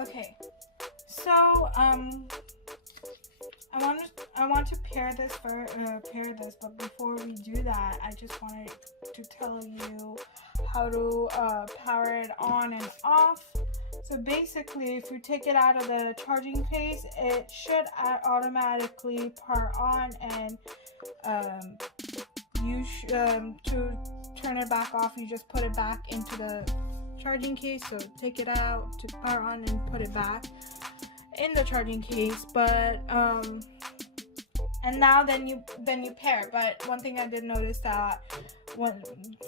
Okay, so I want to pair this, but before we do that, I just wanted to tell you how to power it on and off. So basically, if you take it out of the charging case, it should automatically power on, and to turn it back off, you just put it back into the charging case. So take it out to power on and put it back in the charging case. But and now then you pair. But one thing I did notice that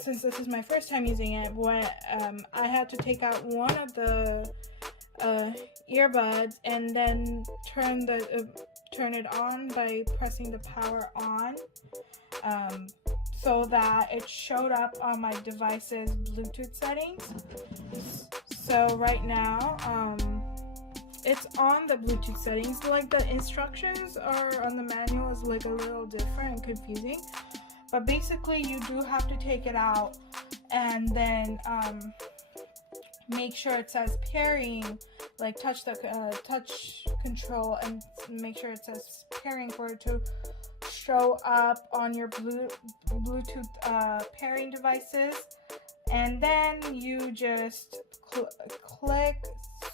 since this is my first time using it, I had to take out one of the earbuds and then turn it on by pressing the power on, so that it showed up on my device's Bluetooth settings. So right now, it's on the Bluetooth settings. Like, the instructions are on the manual is like a little different and confusing, but basically you do have to take it out and then make sure it says pairing, like touch control and make sure it says pairing for it to show up on your Bluetooth pairing devices. And then you just click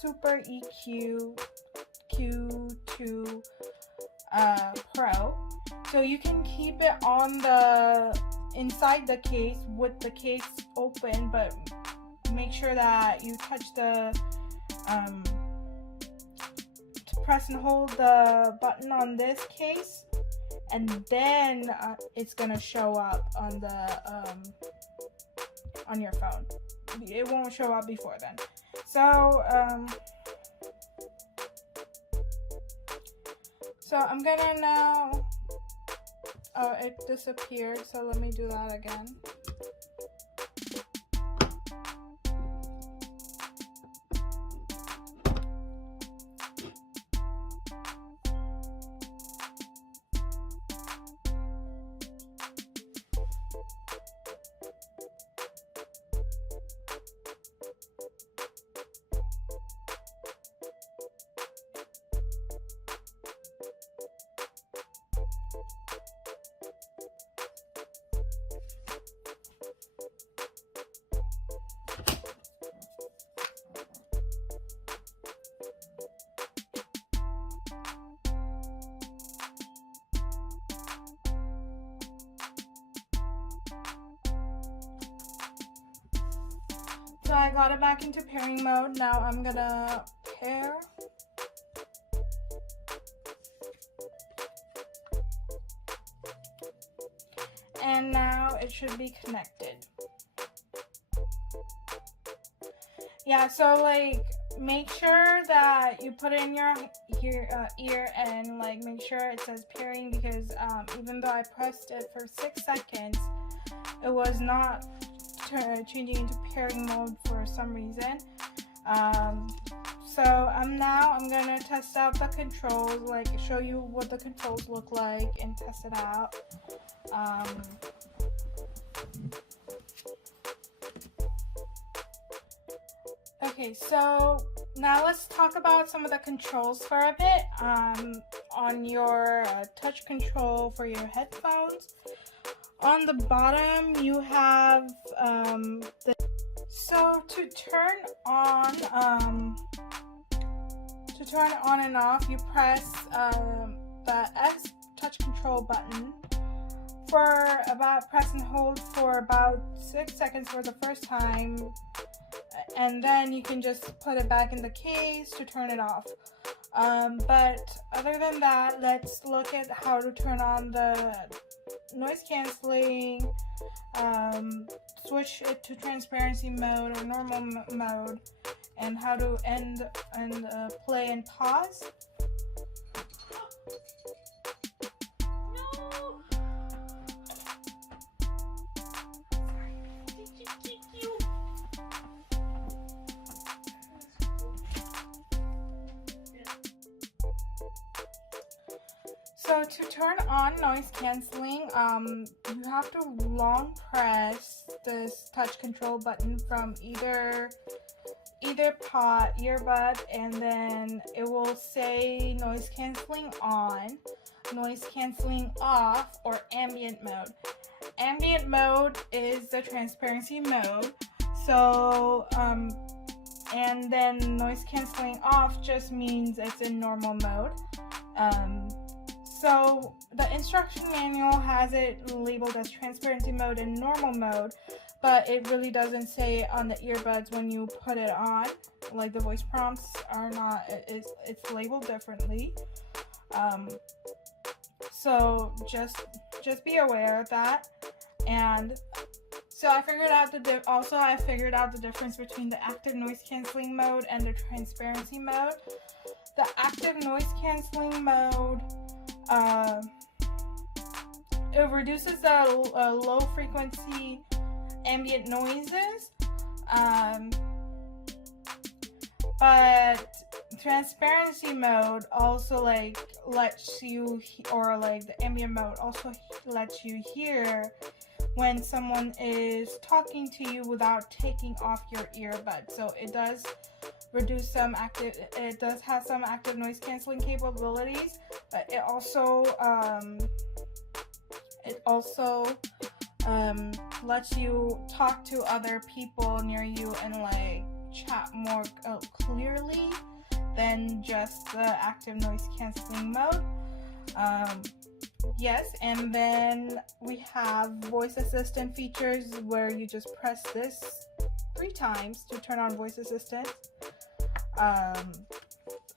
SuperEQ Q2 Pro. So you can keep it on inside the case with the case open, but make sure that you touch to press and hold the button on this case, and then it's gonna show up on on your phone. It won't show up before then. So I'm gonna now, oh, it disappeared, so let me do that again. So I got it back into pairing mode. Now I'm gonna pair. And now it should be connected. Yeah, so like make sure that you put it in your ear and like make sure it says pairing, because even though I pressed it for 6 seconds, it was not changing into pairing mode for some reason. So I'm gonna test out the controls, like show you what the controls look like and test it out. Okay, so now let's talk about some of the controls for a bit. On your touch control for your headphones, on the bottom you have so to turn it on and off, you press the X touch control button press and hold for about 6 seconds for the first time, and then you can just put it back in the case to turn it off. But other than that, let's look at how to turn on the noise cancelling, switch it to transparency mode or normal mode, and how to end and play and pause. So to turn on noise cancelling, you have to long press this touch control button from either either earbud, and then it will say noise canceling on, noise canceling off, or ambient mode. Ambient mode is the transparency mode. So and then noise canceling off just means it's in normal mode. So the instruction manual has it labeled as transparency mode and normal mode, but it really doesn't say on the earbuds when you put it on. Like the voice prompts are not, it's labeled differently. So just be aware of that. And so I figured out the difference between the active noise canceling mode and the transparency mode. The active noise canceling mode, it reduces the low frequency ambient noises, but transparency mode also lets you, or the ambient mode also lets you hear when someone is talking to you without taking off your earbud. So it does reduce it does have some active noise canceling capabilities, but it also lets you talk to other people near you and chat more clearly than just the active noise canceling mode. Yes, and then we have voice assistant features where you just press this 3 times to turn on voice assistant.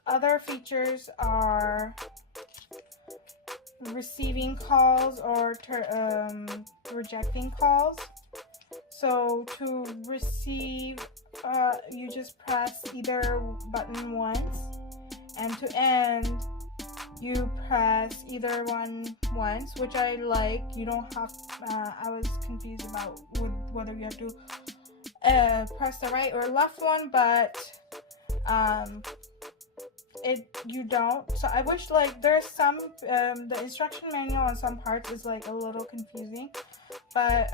Other features are receiving calls or rejecting calls. So to receive, you just press either button once, and to end, you press either one once, which I like. You don't have, I was confused about whether you have to press the right or left one, but you don't. So I wish there's some, the instruction manual on some parts is a little confusing, but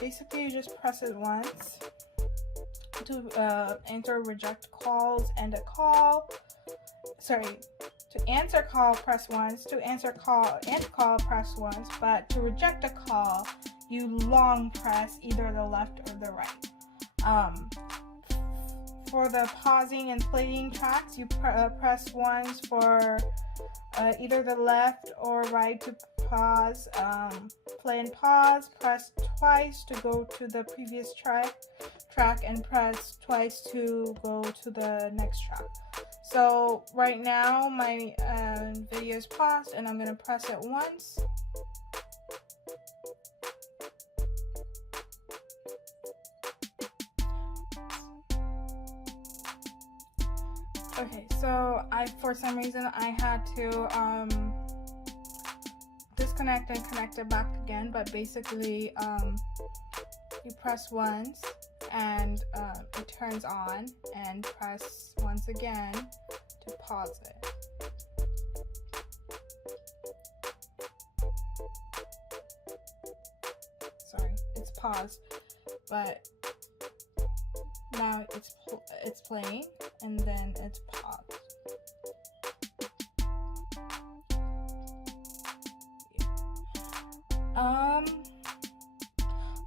basically you just press it once to enter reject calls, end a call. To answer call, press once. To answer call, end call, press once. But to reject a call, you long press either the left or the right. For the pausing and playing tracks, you press once for either the left or right to pause. Play and pause. Press twice to go to the previous track, and press twice to go to the next track. So right now my video is paused, and I'm going to press it once. Okay, so for some reason I had to disconnect and connect it back again, but basically you press once and it turns on, and press once again to pause it. Sorry, it's paused, but now it's playing, and then it's paused.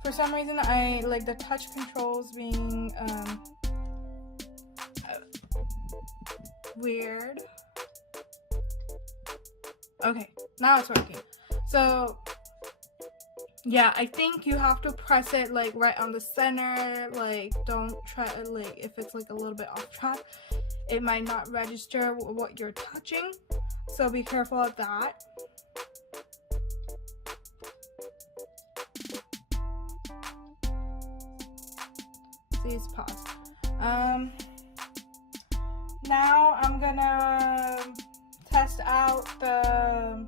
For some reason I like the touch controls being weird. Okay, now it's working. So yeah, I think you have to press it right on the center. Don't try if it's a little bit off track, it might not register what you're touching, so be careful of that. See, it's paused. Now I'm gonna test out the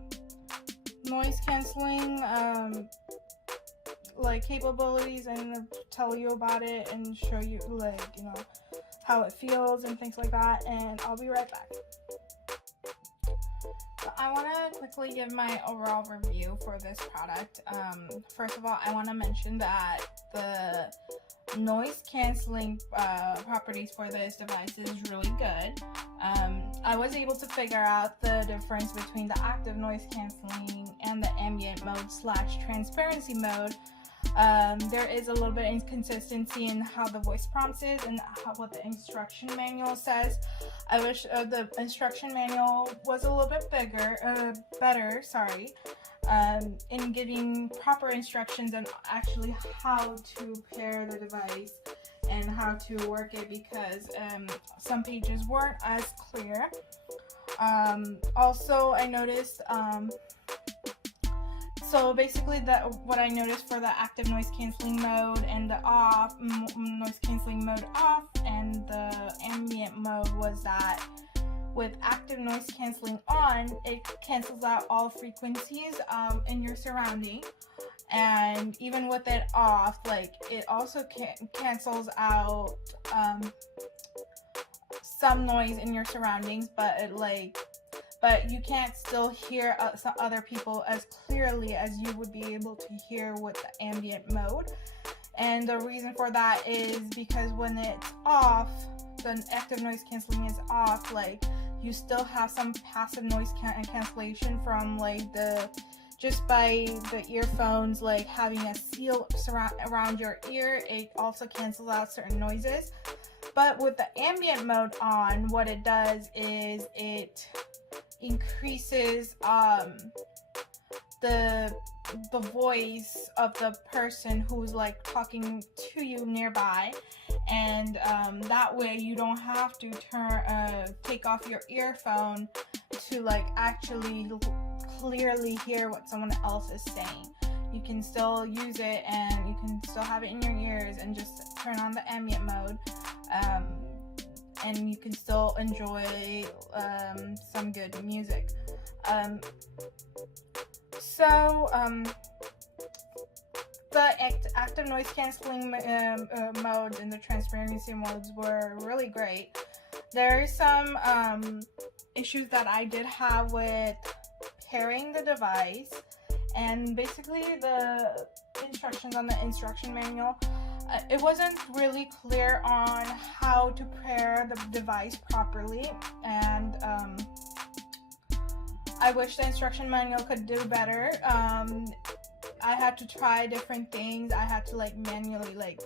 noise canceling capabilities, and tell you about it and show you how it feels and things like that, and I'll be right back. So I want to quickly give my overall review for this product. First of all, I want to mention that the noise canceling properties for this device is really good. I was able to figure out the difference between the active noise canceling and the ambient mode / transparency mode. There is a little bit of inconsistency in how the voice prompts is and what the instruction manual says. I wish the instruction manual was a little bit better, in giving proper instructions on actually how to pair the device and how to work it, because some pages weren't as clear. Also, I noticed so basically what I noticed for the active noise canceling mode and the noise canceling mode off and the ambient mode was that with active noise canceling on, it cancels out all frequencies in your surrounding, and even with it off, like, it also cancels out some noise in your surroundings, but you can't still hear some other people as clearly as you would be able to hear with the ambient mode. And the reason for that is because when it's off, the active noise canceling is off, like, you still have some passive noise cancellation from just by the earphones, like having a seal around your ear. It also cancels out certain noises. But with the ambient mode on, what it does is it increases the voice of the person who's like talking to you nearby, and that way you don't have to take off your earphone to like actually clearly hear what someone else is saying. You can still use it and you can still have it in your ears and just turn on the ambient mode, and you can still enjoy some good music. The active noise canceling modes and the transparency modes were really great. There are some issues that I did have with pairing the device, and basically the instructions on the instruction manual, it wasn't really clear on how to pair the device properly, and I wish the instruction manual could do better. I had to try different things. I had to manually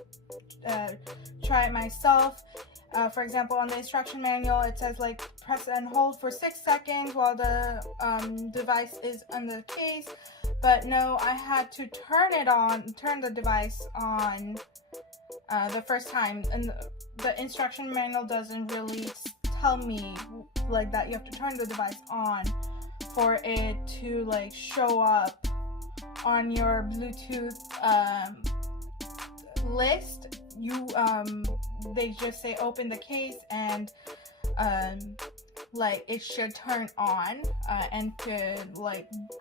try it myself. For example, on the instruction manual, it says press and hold for 6 seconds while the device is on the case. But no, I had to turn the device on the first time, and the instruction manual doesn't really tell me that you have to turn the device on for it to show up on your Bluetooth list. They just say open the case and it should turn on and could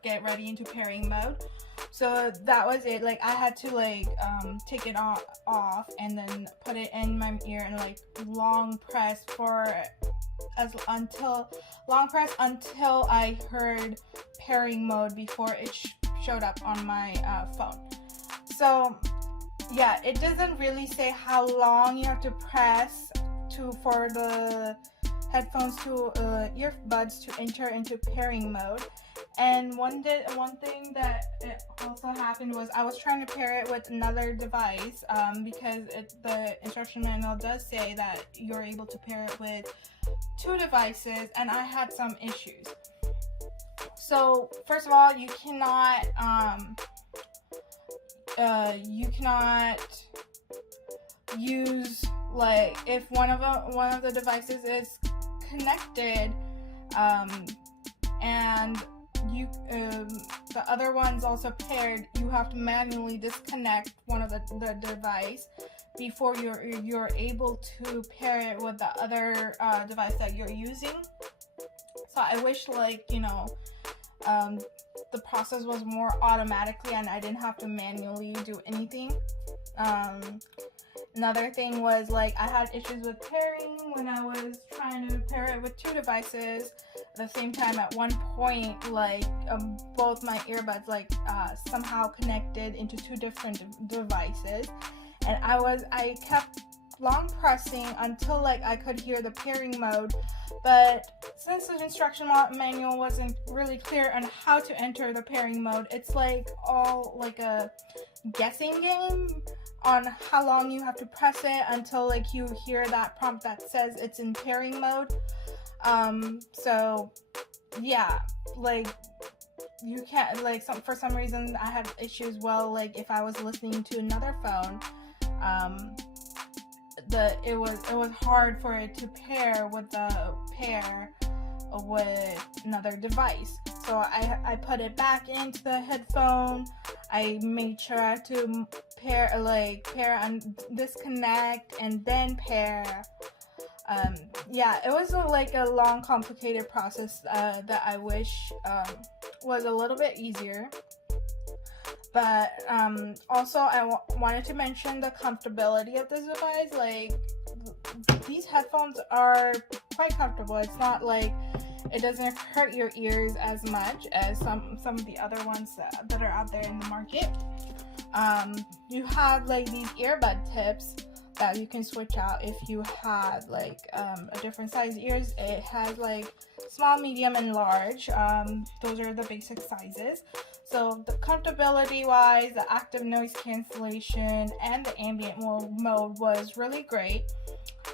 get ready into pairing mode. So that was it. I had to take it off and then put it in my ear and long press until I heard pairing mode before it showed up on my phone. So yeah, it doesn't really say how long you have to press for the headphones to earbuds to enter into pairing mode. And one thing that also happened was I was trying to pair it with another device because the instruction manual does say that you're able to pair it with 2 devices, and I had some issues. So first of all, you cannot use if one of the devices is connected and the other one's also paired, you have to manually disconnect one of the device before you're able to pair it with the other device that you're using. So I wish the process was more automatically and I didn't have to manually do anything. Another thing was I had issues with pairing when I was trying to pair it with 2 devices at the same time. At one point, both my earbuds somehow connected into 2 different devices, and I kept long pressing until like I could hear the pairing mode. But since the instruction manual wasn't really clear on how to enter the pairing mode, it's like all like a guessing game on how long you have to press it until like you hear that prompt that says it's in pairing mode. So yeah, like you can't, like, for some reason I had issues. Well, like if I was listening to another phone, it was hard for it to pair with another device. So I put it back into the headphone. I made sure to pair and disconnect and then pair. Yeah, it was like a long, complicated process that I wish was a little bit easier. But also I wanted to mention the comfortability of this device. Like, these headphones are quite comfortable. It's not like it doesn't hurt your ears as much as some of the other ones that are out there in the market. You have like these earbud tips that you can switch out if you have like a different size ears. It has like small, medium, and large. Those are the basic sizes. So the comfortability wise, the active noise cancellation, and the ambient mode was really great.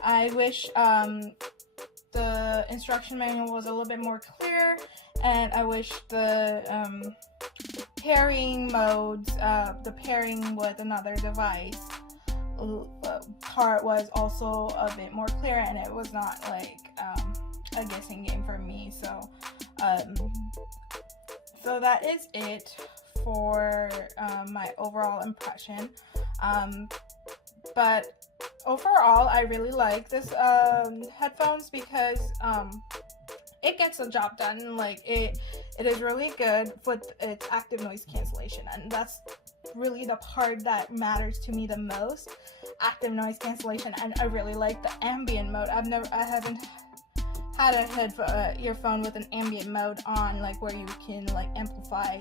I wish the instruction manual was a little bit more clear, and I wish the pairing modes, the pairing with another device part was also a bit more clear, and it was not like a guessing game for me. So so that is it for my overall impression. But overall, I really like this headphones because it gets the job done. Like it is really good with its active noise cancellation, and that's really the part that matters to me the most. Active noise cancellation, and I really like the ambient mode. I haven't had a earphone with an ambient mode on, like where you can like amplify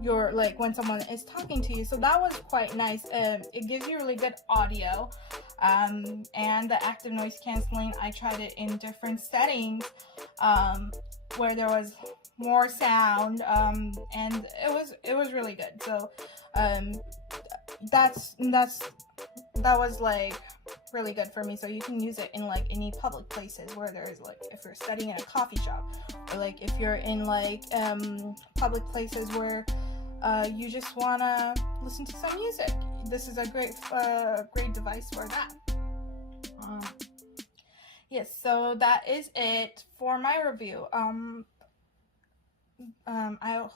your, like when someone is talking to you. So that was quite nice. It gives you really good audio. And the active noise canceling, I tried it in different settings where there was more sound, and it was really good. So that was like really good for me. So you can use it in like any public places where there is, like if you're studying in a coffee shop, or like if you're in like public places where you just want to listen to some music. This is a great device for that. Yes, so that is it for my review. I